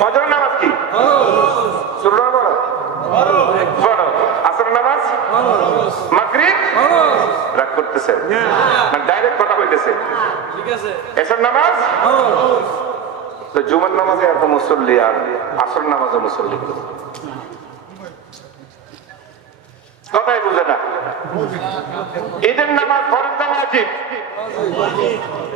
ফজরের নামাজ কি সুন্নাহ বলো ফরজ। আসরের নামাজ মাগরিব রাগ করতেছে না, ডাইরেক্ট কথা কইতেছে। ঠিক আছে, এশার নামাজ তো জুমার নামাজে এত মুসল্লি আর আসরের নামাজে মুসল্লি কথাই বুঝে না। ঈদের নামাজ ফরজ না ওয়াজিব?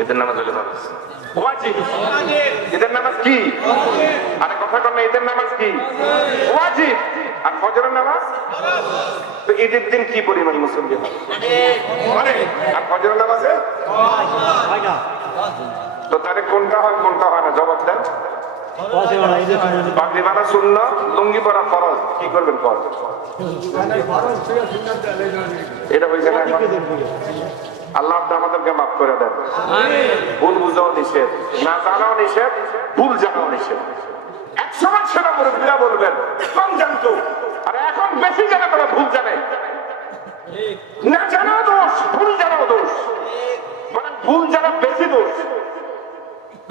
ঈদের নামাজ হলো ফরজ, ওয়াজিব। ঈদের নামাজ কি? আরে কথা কর না, ঈদের নামাজ কি? ওয়াজিব। আর ফজরের নামাজ তো ঈদের দিন কি পরিমাণ মুসল্লি হয় মানে, আর ফজরের নামাজে তো তাহলে কোনটা হয় কোনটা হয় না জবাব দেন। পাগড়ি বাঁধা সুন্নাত, লুঙ্গি পরা ফরজ। কি করবেন ফরজ? এটা হয়েছে না। আল্লাহ আমাদেরকে মাফ করে দেন। ভুল বুঝাও নিষেধ, না জানাও নিষেধ, ভুল জানাও নিষেধ। একসময় সেটা মুরব্বীরা বলবেন কম জানতো, আর এখন বেশি জানে, তারা ভুল জানে। না জানাও দোষ, ভুল জানাও দোষ, মানে ভুল জানা বেশি দোষ।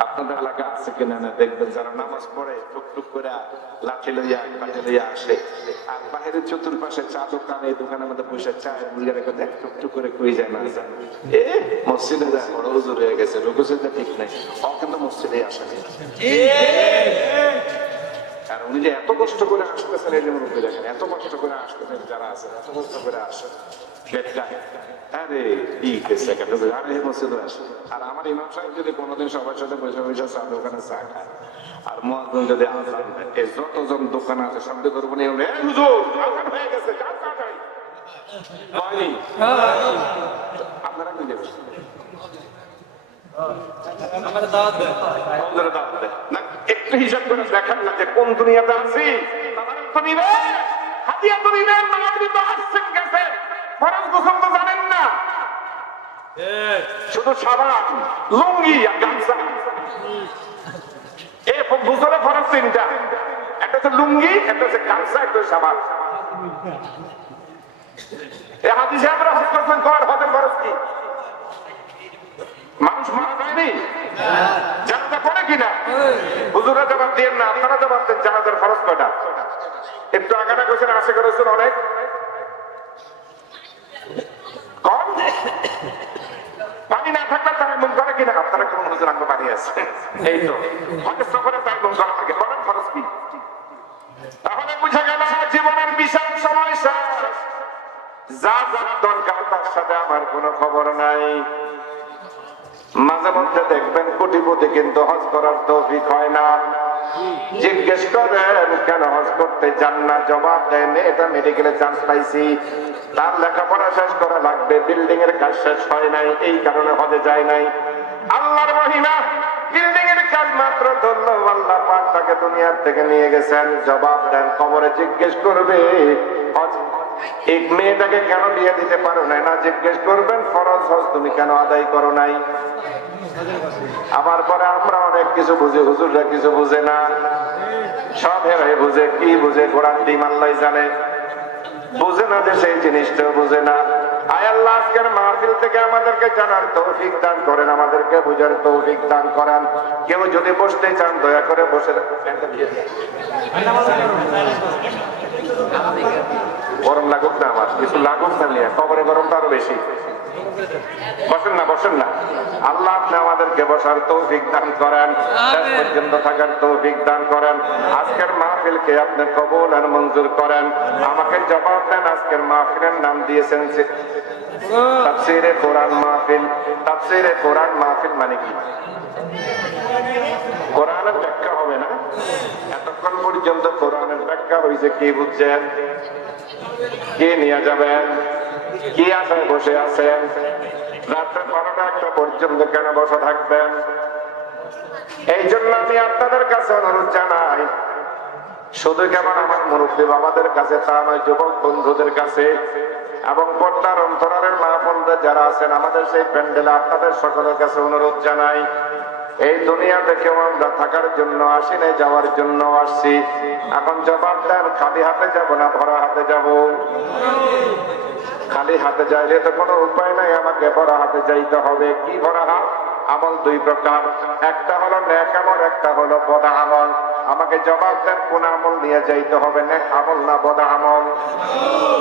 আপনাদের এলাকা আছে কিনা না দেখবেন, যারা নামাজ পড়ে টুকটুক করে লাঠি লইয়া কাঠি লইয়া আসে, আর বাহিরের চতুর্পাশে চা দোকান, এই দোকানের মধ্যে পয়সা চায় বুঝে রেখে দেখ টুকটুক করে কই যায় না যায়, এ মসজিদে যায়, বড় হুজুর হয়ে গেছে, রুকুসেটা ঠিক নাই, ও কিন্তু মসজিদে আসে। আর উনি যে এত কষ্ট করে আসতেছেন, এই যে মুরব্বী দেখেন, এত কষ্ট করে আসতেছেন যারা আছে, এত কষ্ট করে আসে আরে কি কেসে আরে মসজিদে আসে। আর আমার ইমাম সাহেব যদি কোনোদিন সবার সাথে বসে বসে চা দোকানে চা খায়, আর মুয়াজ্জিন যদি আযান দেয়, এই যতজন দোকান আছে শব্দ করবো না, হুজুর আযান হয়ে গেছে, চা চা খাই হয়নি। আপনারা কি দেবেন? একটু হিসাব করে দেখেন না যে কোন দুনিয়াতে আছি। তো নিবেন, হাদিয়া তো নিবেন, মাগরিব তো আসছেন গেছে, ফরজ গোসল তো জানেন না, শুধু সাবান, লুঙ্গি আর গামছা। এই গোসলে ফরজ তিনটা, একটা হচ্ছে লুঙ্গি, একটা হচ্ছে গামছা, একটা হচ্ছে সাবান। এই হাদিসে আমরা হজ করছেন, কর হজের ফরজ কি? মানুষ মারা যায়নি, জানাজা করে কিনা? হুজুরা জবাব দিয়ে না, আপনারা জবাব দেন, জানাজার ফরজ কয়টা? একটু আগানা করেছেন, আশা করেছেন অনেক কম। পানি না থাকলে তাই মন করে কিনা? আপনারা কেমন হুজুর আঙ্গ পানি আছে, এই তো হজের সফরে তাই মন করা থাকে। বলেন ফরজ কি? তাহলে বুঝা গেল জীবনের বিশাল সময় শেষ, যা যারা দরকার তার সাথে আমার কোনো খবর নাই। মাঝে মধ্যে দেখবেন কোটিপতি কিন্তু হজ করার তৌফিক হয় না। জিজ্ঞেস করেন কেন হজ করতে যান না, জবাব দেন এটা মেডিকেলে চান্স পাইছি, তার লেখাপড়া শেষ করা লাগবে, বিল্ডিং এর কাজ শেষ হয় নাই, এই কারণে হজে যায় নাই। আল্লাহর মহিমা, বিল্ডিং এর কাজ মাত্র ধরলো, আল্লাহ পাক তাকে দুনিয়ার থেকে নিয়ে গেছেন। জবাব দেন, কবরে জিজ্ঞেস করবে হজ এক মেয়েটাকে কেন বিয়ে দিতে পারো না, না জিজ্ঞেস করবেন ফরজ হজ তুমি কেন আদায় করো নাই। আমার পরে আমরা অনেক কিছু বুঝি, হুজুররা কিছু বুঝে না, সব হেরাই বুঝে। কি বুঝে? কোরআন দিম আল্লাহ জানে, বুঝে না যে সেই জিনিসটা বুঝে না। আয় আল্লাহ আজকের মাহফিল থেকে আমাদেরকে জানার তৌফিক দান করেন, আমাদেরকে বুঝার তৌফিক দান করেন। কেউ যদি বসতে চান দয়া করে বসে, গরম লাগুক না, আমার কিছু লাগুক না, নিয়ে কবরে গরমটা আরো বেশি। বসেন না, বসেন না। আল্লাহ আপনি আমাদেরকে বসার তৌফিক দান করেন, শেষ পর্যন্ত থাকার তৌফিক দান করেন। আজকের মাহফিলকে আপনি কবুল আর মঞ্জুর করেন। আমাকে জবাব দেন, আজকের মাহফিলের নাম দিয়েছেন তাফসীরে কোরআন মাহফিল। তাফসীরে কোরআন মাহফিল মানে কি? কোরআনের ব্যাখ্যা হবে না? এতক্ষণ পর্যন্ত কোরআনের ব্যাখ্যা হয়েছে, কি বুঝছেন? কি নিয়ে যাবেন? কি আশায় বসে আছেন? রাত্রে 12টা পর্যন্ত কেন বসে থাকবেন? এই জন্য আমি আপনাদের কাছে অনুরোধ জানাই, শুধু কেবল আমার মুরব্বী বাবাদের কাছে তা নয়, যুবক বন্ধুদের কাছে এবং পর্দার অন্তরালের মা বোনরা যারা আছেন আমাদের সেই প্যান্ডেলে, আপনাদের সকলের কাছে অনুরোধ জানাই, এই দুনিয়াতে কেউ আমরা থাকার জন্য আসি নাই, যাওয়ার জন্য আসছি। এখন জবাব দেন, খালি হাতে যাব না ভরা হাতে যাব? খালি হাতে যাইলে তো কোনো উপায় নাই, আমাকে ভরা হাতে যাইতে হবে। কি ভরা হাত? আমল দুই প্রকার, একটা হলো নেক আমল, একটা হলো বদ আমল। আমাকে জবাব দেন, কোন আমল নিয়ে যাইতে হবে, নেক আমল না বদ আমল?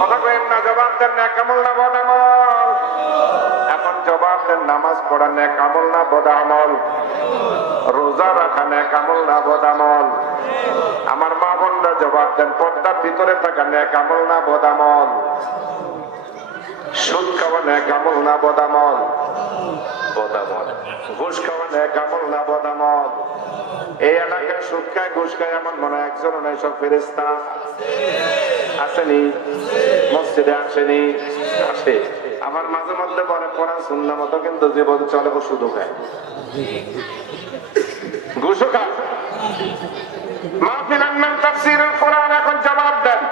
কথা কইেন না, জবাব দেন, নেক আমল না বদ আমল? এখন জবাব দেন, নামাজ পড়া নেক আমল না বদ আমল? রোজা রাখা নেক আমল না বদ আমল? আমার মা বোনরা জবাব দেন, পর্দার ভিতরে থাকা নেক আমল না বদ আমল? সুদ খাওয়া নেক আমল না বদ আমল? বদ আমল। ঘুষ খাওয়া নেক আমল না বদ আমল? এই এলাকায় সুদ খায়, ঘুষ খায় এমন মনে হয় একজন নাই, সব ফেরেশতা আসেনি, মসজিদে আসেনি, আসে। আমার মাঝে মধ্যে বলে কোরআন সুন্নাহ মতো কিন্তু জীবন চলে, ও শুধু খায়, ঘুষও খায়। মাহফিল আনবেন তাফসীরুল কোরআন, এখন জবাব দেন,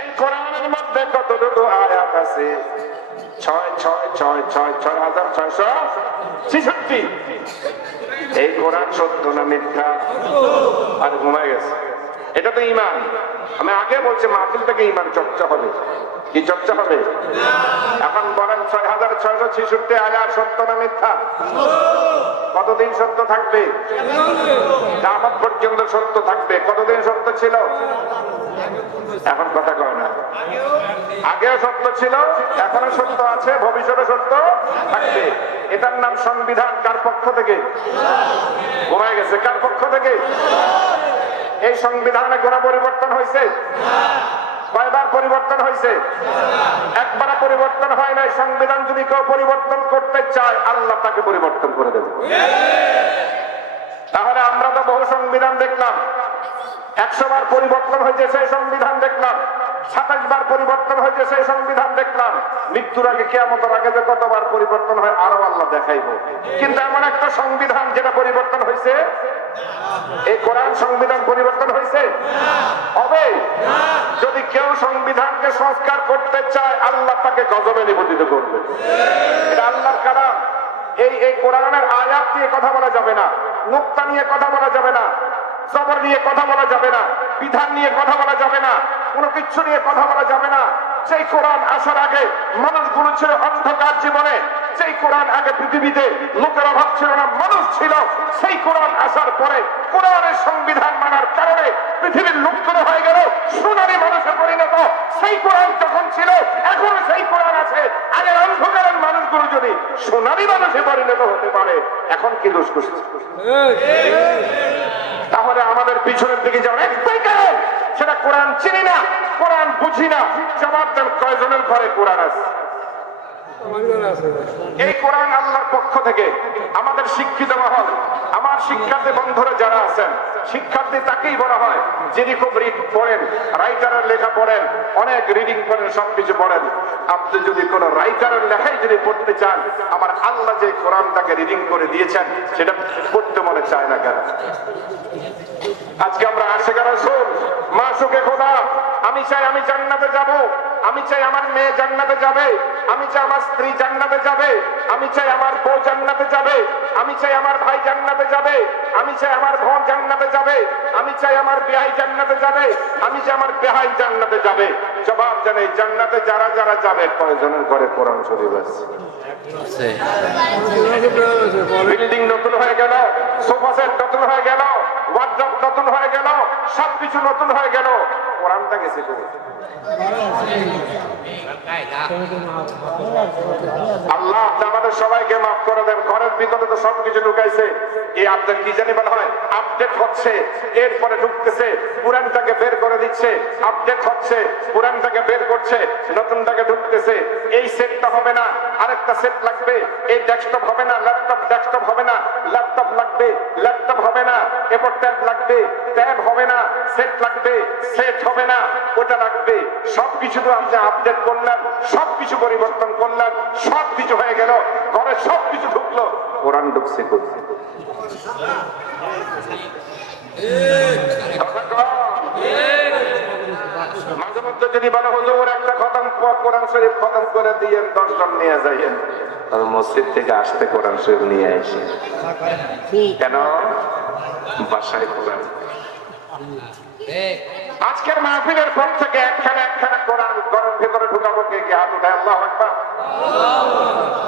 এই কোরআনের মধ্যে কতটুকু আয়াত আছে? 6,666,666। এই কোরআন সত্য না মিথ্যা? আর ঘুমায় গেছে। এটা তো ঈমান। আমি আগে বলছি মাহফিল থেকে ঈমান চর্চা হবে। কি চর্চা হবে? এখন বলেন 6,666 আয়াত সত্য না মিথ্যা? কতদিন সত্য থাকবে? কিয়ামত পর্যন্ত সত্য থাকবে। কতদিন সত্য ছিল? এখন কথা কয় না। আগেও সত্য ছিল, এখনো সত্য আছে, ভবিষ্যতে সত্য থাকবে। এটার নাম সংবিধান। কার পক্ষ থেকে? ঘুমায় গেছে। কার পক্ষ থেকে? এই সংবিধানে কোনো পরিবর্তন হয়েছে? কয়বার পরিবর্তন হয়েছে? একবার পরিবর্তন হয় নাই। সংবিধান যদি কেউ পরিবর্তন করতে চায়, আল্লাহ তাকে পরিবর্তন করে দেবে। তাহলে আমরা তো বহু সংবিধান দেখলাম, 100 বার পরিবর্তন হয়েছে সেই সংবিধান দেখলাম, 27 বার পরিবর্তন হয়েছে সেই সংবিধান দেখলাম। মৃত্যুর আগে, কিয়ামতের আগে যে কতবার পরিবর্তন হয় আরো আল্লাহ দেখাইবো। কিন্তু এমন একটা সংবিধান যেটা পরিবর্তন হয়েছে, এই কোরআন সংবিধান পরিবর্তন হয়েছে? হবে। যদি কেউ সংবিধানকে সংস্কার করতে চায়, আল্লাহ তাকে গজবে নিবন্ধিত করবে। এটা আল্লাহর কালাম। এই কোরআনের আয়াত নিয়ে কথা বলা যাবে না, নুকতা নিয়ে কথা বলা যাবে না, জবর নিয়ে কথা বলা যাবে না, বিধান নিয়ে কথা বলা যাবে না, কোনো কিছু নিয়ে কথা বলা যাবে না। সেই কোরআন আসার আগে মানুষগুলো ছিল অন্ধকার জীবনে, সেই কোরআন আগে পৃথিবীতে লোকের অভাব ছিল না, মানুষ ছিল। সেই কোরআন আসার পরে কোরআনের সংবিধান মানার কারণে পৃথিবীর লোকগুলো হয়ে গেল সোনালী মানুষে পরিণত। সেই কোরআন যখন ছিল, এখন সেই কোরআন আছে। আগের অন্ধকারের মানুষগুলো যদি সোনালী মানুষে পরিণত হতে পারে, এখন কি দোষ করছে? তাহলে আমাদের পিছনের দিকে যাওয়ার একটাই কারণ, সেটা কোরআন চিনি না, কোরআন বুঝি না। জবাব দেন, কয়জনের ঘরে কোরআন আছে? এই কোরআন আল্লাহর পক্ষ থেকে আমাদের শিক্ষিত মহল, আমার শিক্ষার্থী বন্ধুরা যারা আছেন, শিক্ষার্থী তাকেই বলা হয় যিনি খুব রিড পড়েন, রাইটারের লেখা পড়েন, অনেক রিডিং করেন, সবকিছু পড়েন। আপনি যদি কোন রাইটারের লেখাই যদি পড়তে চান, আমার আল্লাহ যে কোরআনটাকে রিডিং করে দিয়েছেন সেটা পড়তে মনে চায় না কেন? আজকে আমরা আশিক রাসূল, মাসুকে খোদা, আমি চাই আমি জান্নাতে যাব, আমি চাই আমার মেয়ে জান্নাতে যাবে, আমি চাই আমার স্ত্রী জান্নাতে যাবে, আমি চাই আমার বউ জান্নাতে যাবে, আমি চাই আমার ভাই জান্নাতে যাবে, আমি চাই আমার বোন জান্নাতে যাবে, আমি চাই আমার বিয়াই জান্নাতে যাবে, আমি চাই আমার বেহাই জান্নাতে যাবে। জবাব দেন, এই জান্নাতে যারা যারা যাবে, কয়জনের ঘরে কোরআন শরীফ আছে? বিল্ডিং নতুন হয়ে গেল, সোফা সেট নতুন হয়ে গেল, ওয়ার্ড্রপ নতুন হয়ে গেল, সবকিছু নতুন হয়ে গেল, কোরআনটা গেছে কোথায়? আল্লাহ আমাদের সবাইকে মাফ করে দেন। ঘরের ভিতরে তো সবকিছু ঢুকাইছে, এই আপডেট কি জানি বলা হয়, আপডেট হচ্ছে, এরপরে ঢুকতেছে, পুরানটাকে বের করে দিচ্ছে, আপডেট হচ্ছে, পুরানটাকে বের করছে, নতুনটাকে ঢুকতেছে। এই সেটটা হবে না, আরেকটা সেট লাগবে। এই ডেস্কটপ হবে না, ডেস্কটপ হবে না, ল্যাপটপ লাগবে, ল্যাপটপ হবে না, এরপর ট্যাব লাগবে, ট্যাব হবে না, সেট লাগবে, সেট হবে না, ওটা লাগবে। সবকিছু তো আপনি আপডেট করলেন, সবকিছু পরিবর্তন করলেন, সবকিছু হয়ে গেল, ঘরে সবকিছু ঢুকলো, কোরআন ঢুকছে কোথায়? মাঝে মধ্যে যদি বলে হুজুর একটা খতম কোরআন শরীফ খতম করে দিয়েন, 10 জন নিয়ে যাইয়েন, তবে মসজিদ থেকে আসতে কোরআন শরীফ নিয়ে আসে কেন? বাসায় কোরআন আজকের মাহফিলের পর থেকে একখানে একখানে কোরআন ঘরের ভেতরে ঢুকাবো কে কে হাত উঠায় আল্লাহু আকবার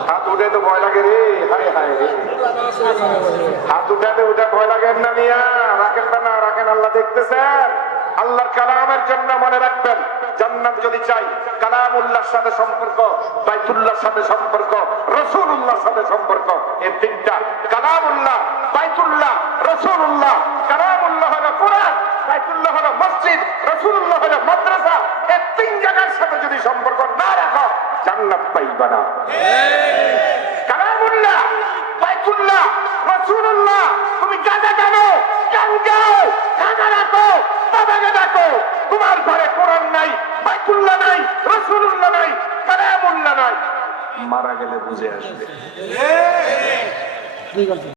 হাত উঠে তো ভয় লাগে রে হায় হায় রে হাত উঠাতে উঠে ভয় লাগে না মিয়া রাখেন না রাখেন আল্লাহ দেখতেছেন আল্লাহর কালামের জন্য মনে রাখবেন জান্নাত যদি চাই কালামুল্লাহর সাথে সম্পর্ক বাইতুল্লাহর সাথে সম্পর্ক রাসূলুল্লাহর সাথে সম্পর্ক এই তিনটা কালামুল্লাহ বাইতুল্লাহ রাসূলুল্লাহ কালামুল্লাহ হলো কোরআন বাইতুল্লাহ হলো মসজিদ রাসূলুল্লাহ হলো মাদ্রাসা এই তিন জায়গার সাথে যদি সম্পর্ক না রাখো জান্নাত পাইবা না কালামুল্লাহ বাইতুল্লাহ রাসূলুল্লাহ তুমি গাজা জানো গান গাও গাজা রাখো বাবাকে ডাকো তোমার ঘরে কোরআন নাই বাইতুল্লাহ নাই রাসূলুল্লাহ নাই কালামুল্লাহ নাই মারা গেলে বুঝে আসবে